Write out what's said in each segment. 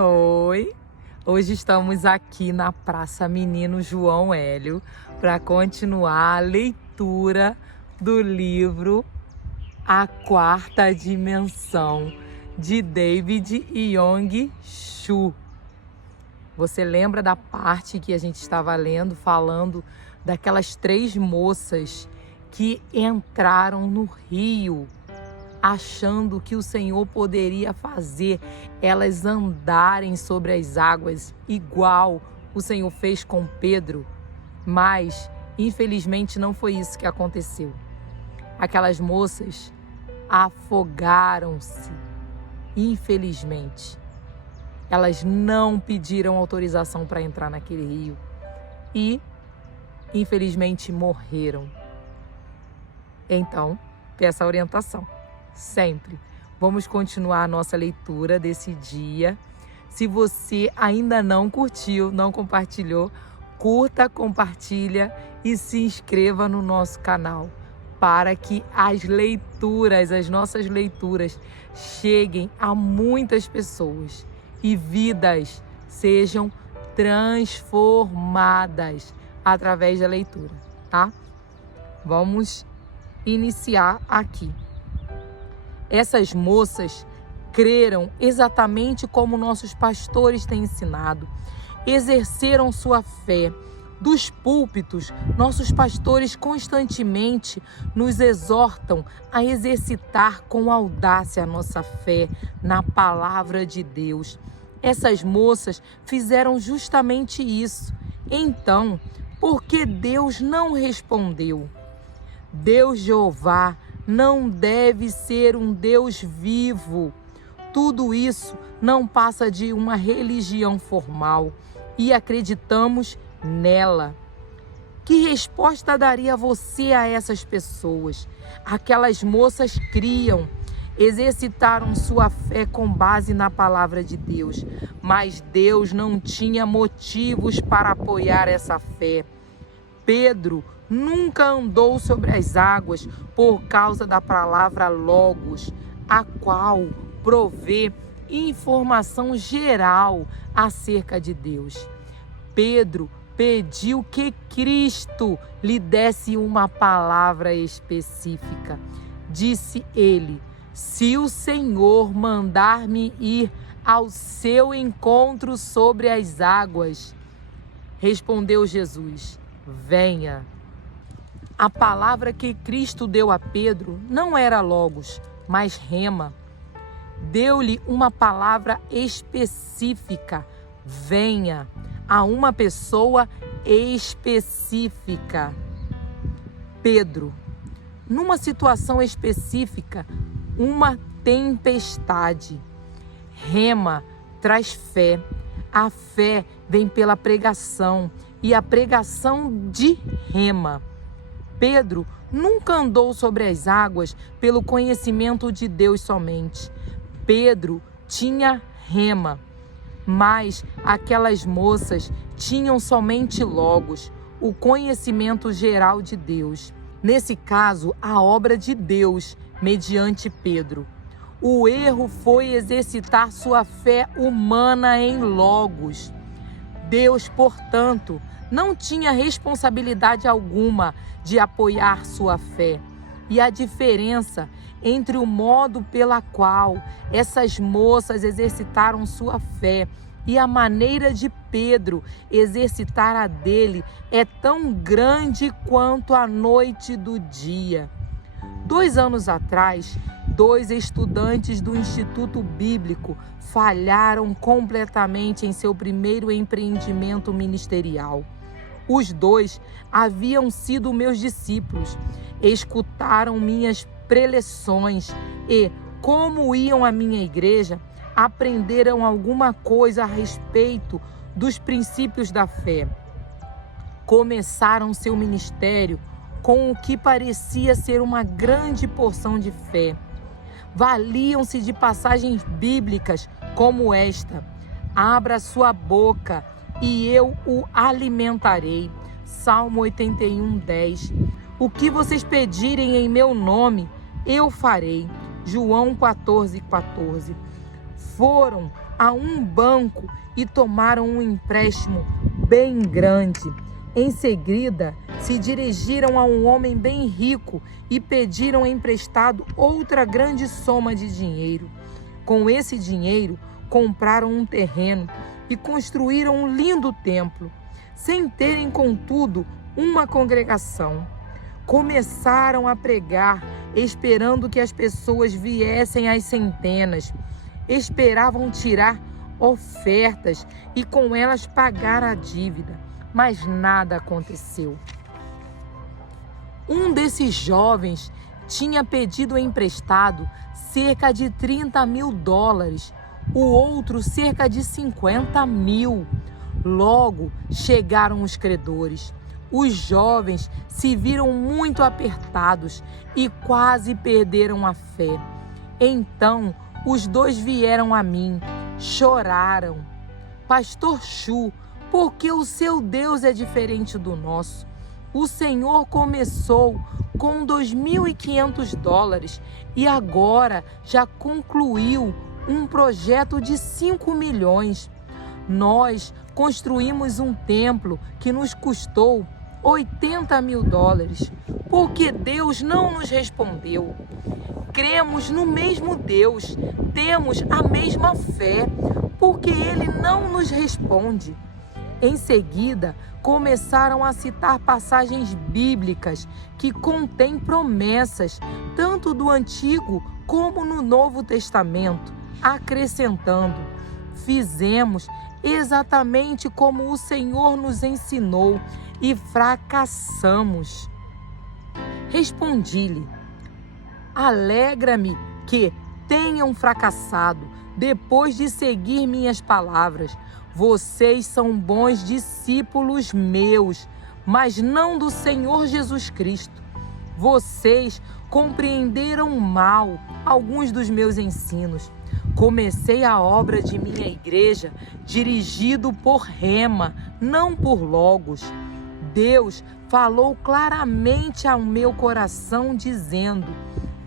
Oi, hoje estamos aqui na Praça Menino João Hélio para continuar a leitura do livro A Quarta Dimensão, de David Yong Chu. Você lembra da parte que a gente estava lendo, falando daquelas 3 moças que entraram no rio, achando que o Senhor poderia fazer elas andarem sobre as águas, igual o Senhor fez com Pedro, mas infelizmente não foi isso que aconteceu. Aquelas moças afogaram-se, infelizmente. Elas não pediram autorização para entrar naquele rio e, infelizmente, morreram. Então, peça orientação. Sempre. Vamos continuar a nossa leitura desse dia. Se você ainda não curtiu, não compartilhou, curta, compartilha e se inscreva no nosso canal para que as nossas leituras cheguem a muitas pessoas e vidas sejam transformadas através da leitura, tá? Vamos iniciar aqui. Essas moças creram exatamente como nossos pastores têm ensinado, exerceram sua fé. Dos púlpitos, nossos pastores constantemente nos exortam a exercitar com audácia a nossa fé na palavra de Deus. Essas moças fizeram justamente isso. Então, por que Deus não respondeu? Deus Jeová não deve ser um Deus vivo. Tudo isso não passa de uma religião formal e acreditamos nela. Que resposta daria você a essas pessoas? Aquelas moças criam, exercitaram sua fé com base na palavra de Deus, mas Deus não tinha motivos para apoiar essa fé. Pedro nunca andou sobre as águas por causa da palavra logos, a qual provê informação geral acerca de Deus. Pedro pediu que Cristo lhe desse uma palavra específica. Disse ele: se o Senhor mandar-me ir ao seu encontro sobre as águas. Respondeu Jesus: venha. A palavra que Cristo deu a Pedro não era logos, mas rema. Deu-lhe uma palavra específica: venha, a uma pessoa específica. Pedro, numa situação específica, uma tempestade. Rema traz fé. A fé vem pela pregação e a pregação de rema. Pedro nunca andou sobre as águas pelo conhecimento de Deus somente. Pedro tinha rema, mas aquelas moças tinham somente logos, o conhecimento geral de Deus. Nesse caso, a obra de Deus, mediante Pedro. O erro foi exercitar sua fé humana em logos. Deus, portanto, não tinha responsabilidade alguma de apoiar sua fé. E a diferença entre o modo pela qual essas moças exercitaram sua fé e a maneira de Pedro exercitar a dele é tão grande quanto a noite do dia. 2 anos atrás, 2 estudantes do Instituto Bíblico falharam completamente em seu primeiro empreendimento ministerial. Os 2 haviam sido meus discípulos, escutaram minhas preleções e, como iam à minha igreja, aprenderam alguma coisa a respeito dos princípios da fé. Começaram seu ministério com o que parecia ser uma grande porção de fé. Valiam-se de passagens bíblicas como esta: abra sua boca e eu o alimentarei. Salmo 81:10. O que vocês pedirem em meu nome, eu farei. João 14:14. Foram a um banco e tomaram um empréstimo bem grande. Em seguida, se dirigiram a um homem bem rico e pediram emprestado outra grande soma de dinheiro. Com esse dinheiro, compraram um terreno e construíram um lindo templo, sem terem, contudo, uma congregação. Começaram a pregar, esperando que as pessoas viessem às centenas. Esperavam tirar ofertas e com elas pagar a dívida, mas nada aconteceu. Um desses jovens tinha pedido emprestado cerca de $30.000, o outro cerca de 50.000. Logo chegaram os credores. Os jovens se viram muito apertados e quase perderam a fé. Então os dois vieram a mim, choraram. Pastor Chu, por que o seu Deus é diferente do nosso? O Senhor começou com $2.500 e agora já concluiu um projeto de 5 milhões. Nós construímos um templo que nos custou $80.000. Por que Deus não nos respondeu? Cremos no mesmo Deus, temos a mesma fé, porque Ele não nos responde. Em seguida, começaram a citar passagens bíblicas que contêm promessas, tanto do Antigo como no Novo Testamento, acrescentando: fizemos exatamente como o Senhor nos ensinou e fracassamos. Respondi-lhe: alegra-me que tenham fracassado depois de seguir minhas palavras. Vocês são bons discípulos meus, mas não do Senhor Jesus Cristo. Vocês compreenderam mal alguns dos meus ensinos. Comecei a obra de minha igreja dirigido por Rema, não por Logos. Deus falou claramente ao meu coração, dizendo: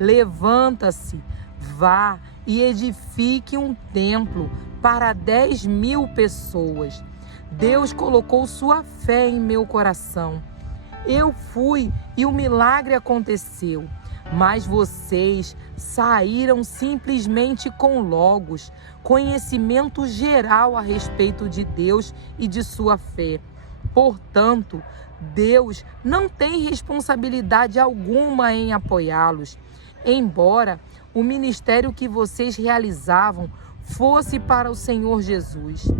levanta-se, vá e edifique um templo para 10.000 pessoas. Deus colocou sua fé em meu coração. Eu fui e o milagre aconteceu. Mas vocês saíram simplesmente com Logos, conhecimento geral a respeito de Deus e de sua fé. Portanto, Deus não tem responsabilidade alguma em apoiá-los, embora o ministério que vocês realizavam fosse para o Senhor Jesus.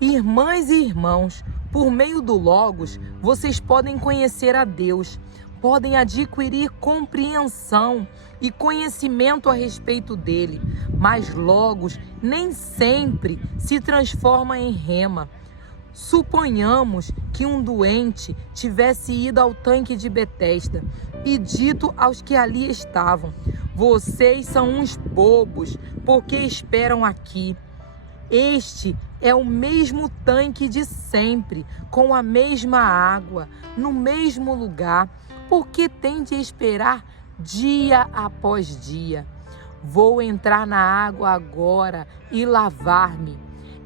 Irmãs e irmãos, por meio do Logos, vocês podem conhecer a Deus, podem adquirir compreensão e conhecimento a respeito dele, mas Logos nem sempre se transforma em Rema. Suponhamos que um doente tivesse ido ao tanque de Betesda e dito aos que ali estavam: vocês são uns bobos, porque esperam aqui. Este é o mesmo tanque de sempre, com a mesma água, no mesmo lugar. Por que tem de esperar dia após dia? Vou entrar na água agora e lavar-me.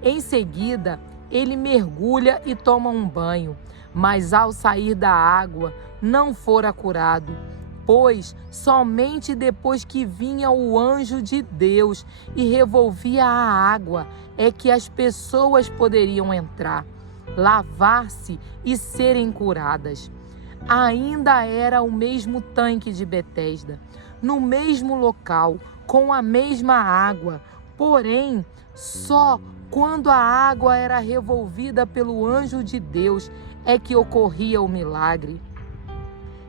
Em seguida, ele mergulha e toma um banho, mas ao sair da água não fora curado, pois somente depois que vinha o anjo de Deus e revolvia a água é que as pessoas poderiam entrar, lavar-se e serem curadas. Ainda era o mesmo tanque de Betesda, no mesmo local, com a mesma água, porém, só quando a água era revolvida pelo anjo de Deus é que ocorria o milagre.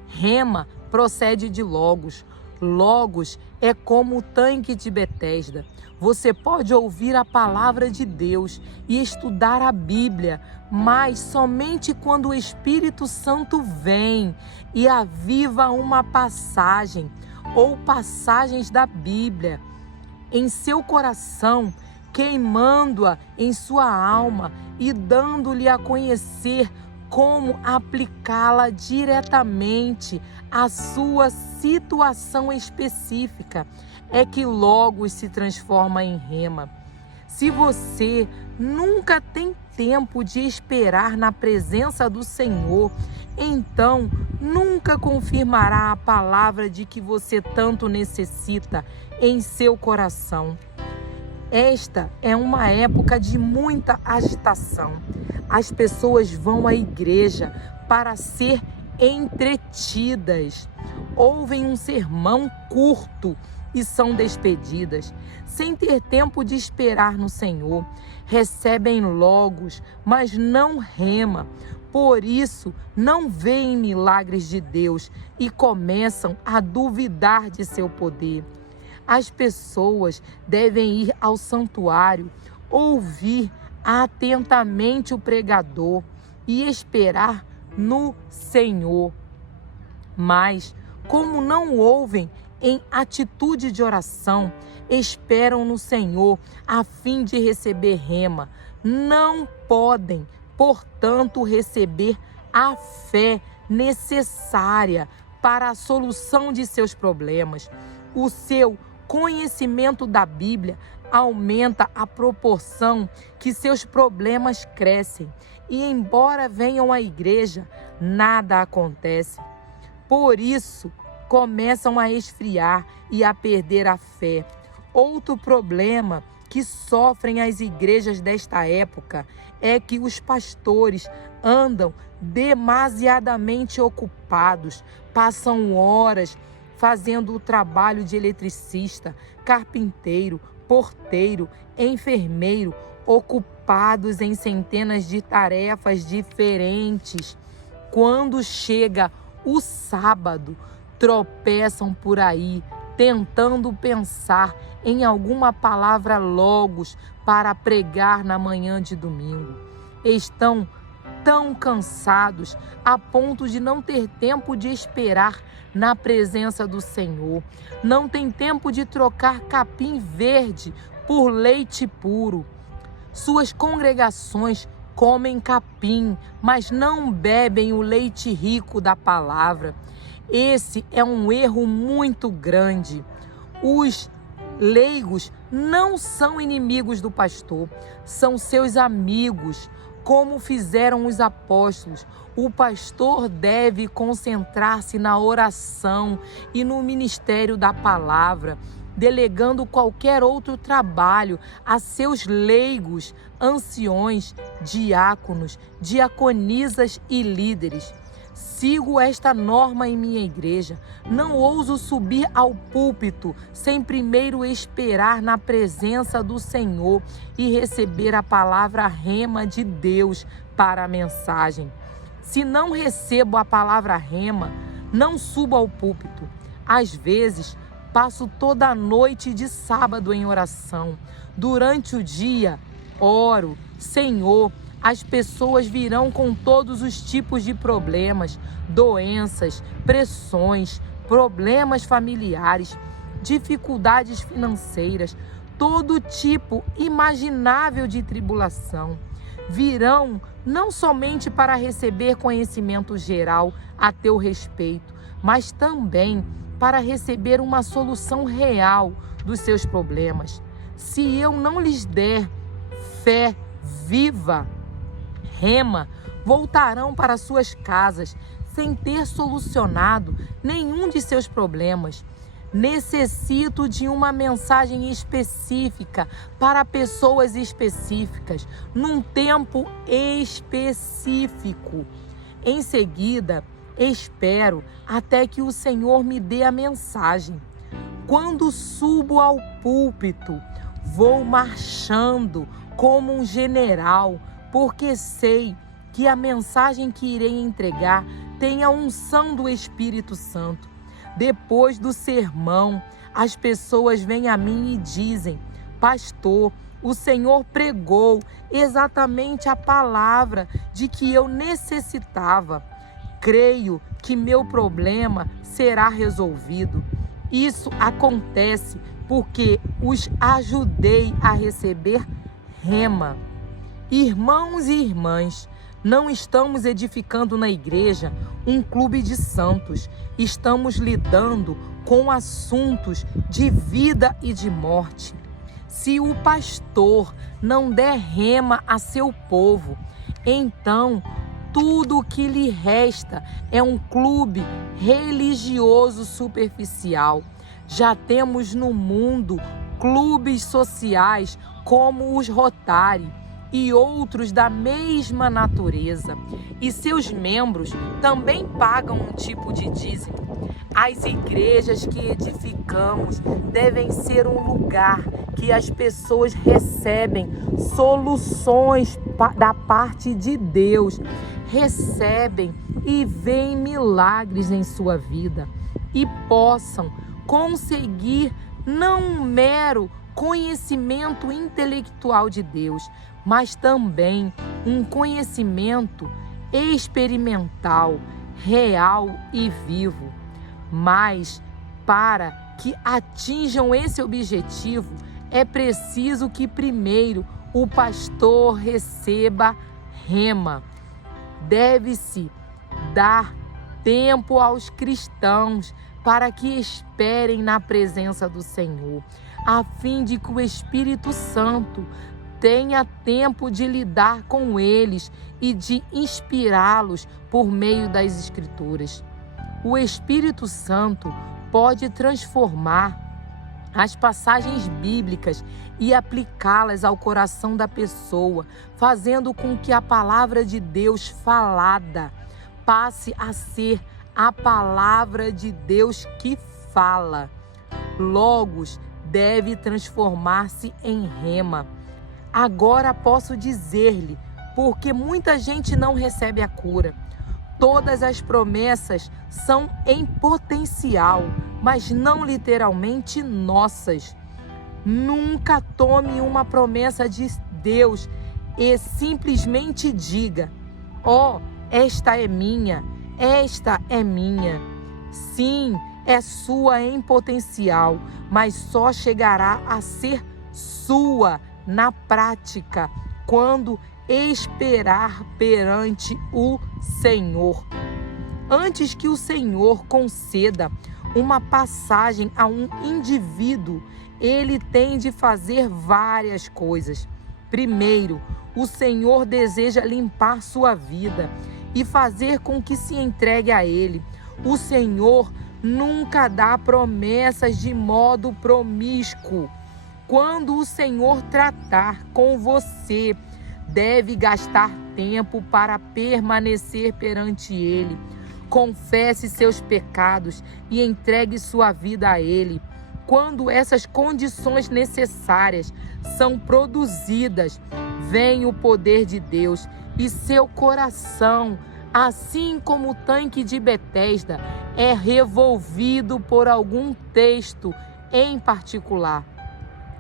Rema procede de Logos. Logos é como o tanque de Betesda. Você pode ouvir a palavra de Deus e estudar a Bíblia, mas somente quando o Espírito Santo vem e aviva uma passagem ou passagens da Bíblia em seu coração, queimando-a em sua alma e dando-lhe a conhecer como aplicá-la diretamente à sua situação específica, é que logo se transforma em Rema. Se você nunca tem tempo de esperar na presença do Senhor, então nunca confirmará a palavra de que você tanto necessita em seu coração. Esta é uma época de muita agitação. As pessoas vão à igreja para ser entretidas. Ouvem um sermão curto e são despedidas, sem ter tempo de esperar no Senhor. Recebem logos, mas não rema. Por isso, não veem milagres de Deus e começam a duvidar de seu poder. As pessoas devem ir ao santuário, ouvir atentamente o pregador e esperar no Senhor. Mas, como não ouvem em atitude de oração, esperam no Senhor a fim de receber rema, não podem, portanto, receber a fé necessária para a solução de seus problemas. O seu conhecimento da Bíblia aumenta a proporção que seus problemas crescem e, embora venham à igreja, nada acontece. Por isso, começam a esfriar e a perder a fé. Outro problema que sofrem as igrejas desta época é que os pastores andam demasiadamente ocupados, passam horas fazendo o trabalho de eletricista, carpinteiro, porteiro, enfermeiro, ocupados em centenas de tarefas diferentes. Quando chega o sábado, tropeçam por aí, tentando pensar em alguma palavra logos para pregar na manhã de domingo. Estão tão cansados a ponto de não ter tempo de esperar na presença do Senhor. Não tem tempo de trocar capim verde por leite puro. Suas congregações comem capim, mas não bebem o leite rico da palavra. Esse é um erro muito grande. Os leigos não são inimigos do pastor, são seus amigos, como fizeram os apóstolos. O pastor deve concentrar-se na oração e no ministério da palavra, delegando qualquer outro trabalho a seus leigos, anciões, diáconos, diaconisas e líderes. Sigo esta norma em minha igreja. Não ouso subir ao púlpito sem primeiro esperar na presença do Senhor e receber a palavra rema de Deus para a mensagem. Se não recebo a palavra rema, não subo ao púlpito. Às vezes, passo toda a noite de sábado em oração. Durante o dia, oro: Senhor, as pessoas virão com todos os tipos de problemas, doenças, pressões, problemas familiares, dificuldades financeiras, todo tipo imaginável de tribulação. Virão não somente para receber conhecimento geral a teu respeito, mas também para receber uma solução real dos seus problemas. Se eu não lhes der fé viva, rema, voltarão para suas casas sem ter solucionado nenhum de seus problemas. Necessito de uma mensagem específica para pessoas específicas, num tempo específico. Em seguida, espero até que o Senhor me dê a mensagem. Quando subo ao púlpito, vou marchando como um general, porque sei que a mensagem que irei entregar tem a unção do Espírito Santo. Depois do sermão, as pessoas vêm a mim e dizem: pastor, o Senhor pregou exatamente a palavra de que eu necessitava. Creio que meu problema será resolvido. Isso acontece porque os ajudei a receber rema. Irmãos e irmãs, não estamos edificando na igreja um clube de santos. Estamos lidando com assuntos de vida e de morte. Se o pastor não der rema a seu povo, então tudo o que lhe resta é um clube religioso superficial. Já temos no mundo clubes sociais como os Rotary e outros da mesma natureza, e seus membros também pagam um tipo de dízimo. As igrejas que edificamos devem ser um lugar que as pessoas recebem soluções da parte de Deus, recebem e veem milagres em sua vida e possam conseguir não um mero conhecimento intelectual de Deus, mas também um conhecimento experimental, real e vivo. Mas para que atinjam esse objetivo, é preciso que primeiro o pastor receba rema. Deve-se dar tempo aos cristãos para que esperem na presença do Senhor, a fim de que o Espírito Santo tenha tempo de lidar com eles e de inspirá-los por meio das Escrituras. O Espírito Santo pode transformar as passagens bíblicas e aplicá-las ao coração da pessoa, fazendo com que a palavra de Deus falada passe a ser a palavra de Deus que fala. Logos deve transformar-se em rema. Agora posso dizer-lhe, porque muita gente não recebe a cura. Todas as promessas são em potencial, mas não literalmente nossas. Nunca tome uma promessa de Deus e simplesmente diga: "Oh, esta é minha, esta é minha". Sim, é sua em potencial, mas só chegará a ser sua na prática quando esperar perante o Senhor. Antes que o Senhor conceda uma passagem a um indivíduo, ele tem de fazer várias coisas. Primeiro, o Senhor deseja limpar sua vida e fazer com que se entregue a Ele. O Senhor nunca dá promessas de modo promíscuo. Quando o Senhor tratar com você, deve gastar tempo para permanecer perante Ele. Confesse seus pecados e entregue sua vida a Ele. Quando essas condições necessárias são produzidas, vem o poder de Deus e seu coração, assim como o tanque de Betesda, é revolvido por algum texto em particular.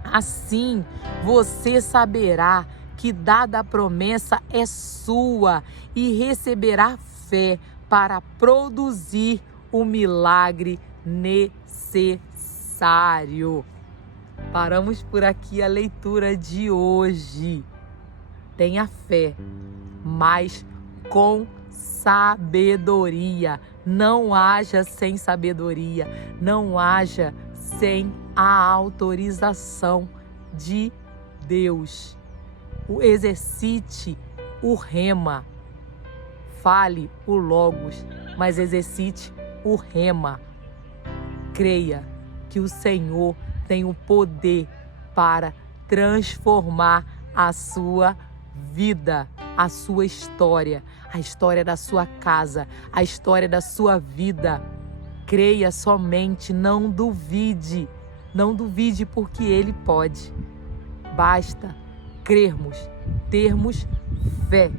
Assim, você saberá que dada a promessa é sua e receberá fé para produzir o milagre necessário. Paramos por aqui a leitura de hoje. Tenha fé, mas com sabedoria. Não haja sem sabedoria, não haja sem a autorização de Deus. Exercite o rema. Fale o logos, mas exercite o rema. Creia que o Senhor tem o poder para transformar a sua vida, a sua história, a história da sua casa, a história da sua vida. Creia somente, não duvide. Não duvide, porque Ele pode. Basta crermos, termos fé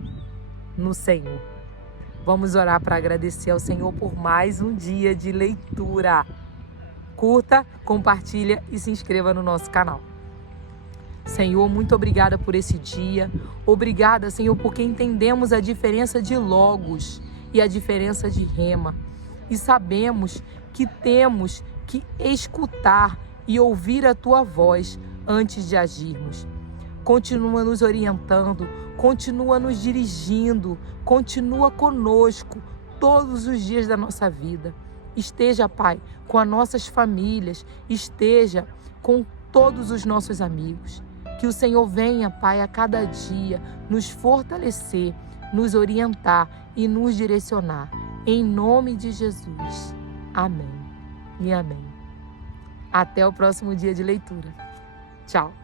no Senhor. Vamos orar para agradecer ao Senhor por mais um dia de leitura. Curta, compartilha e se inscreva no nosso canal. Senhor, muito obrigada por esse dia. Obrigada, Senhor, porque entendemos a diferença de logos e a diferença de rema. E sabemos que temos que escutar e ouvir a Tua voz antes de agirmos. Continua nos orientando, continua nos dirigindo, continua conosco todos os dias da nossa vida. Esteja, Pai, com as nossas famílias, esteja com todos os nossos amigos. Que o Senhor venha, Pai, a cada dia nos fortalecer, nos orientar e nos direcionar. Em nome de Jesus. Amém e amém. Até o próximo dia de leitura. Tchau.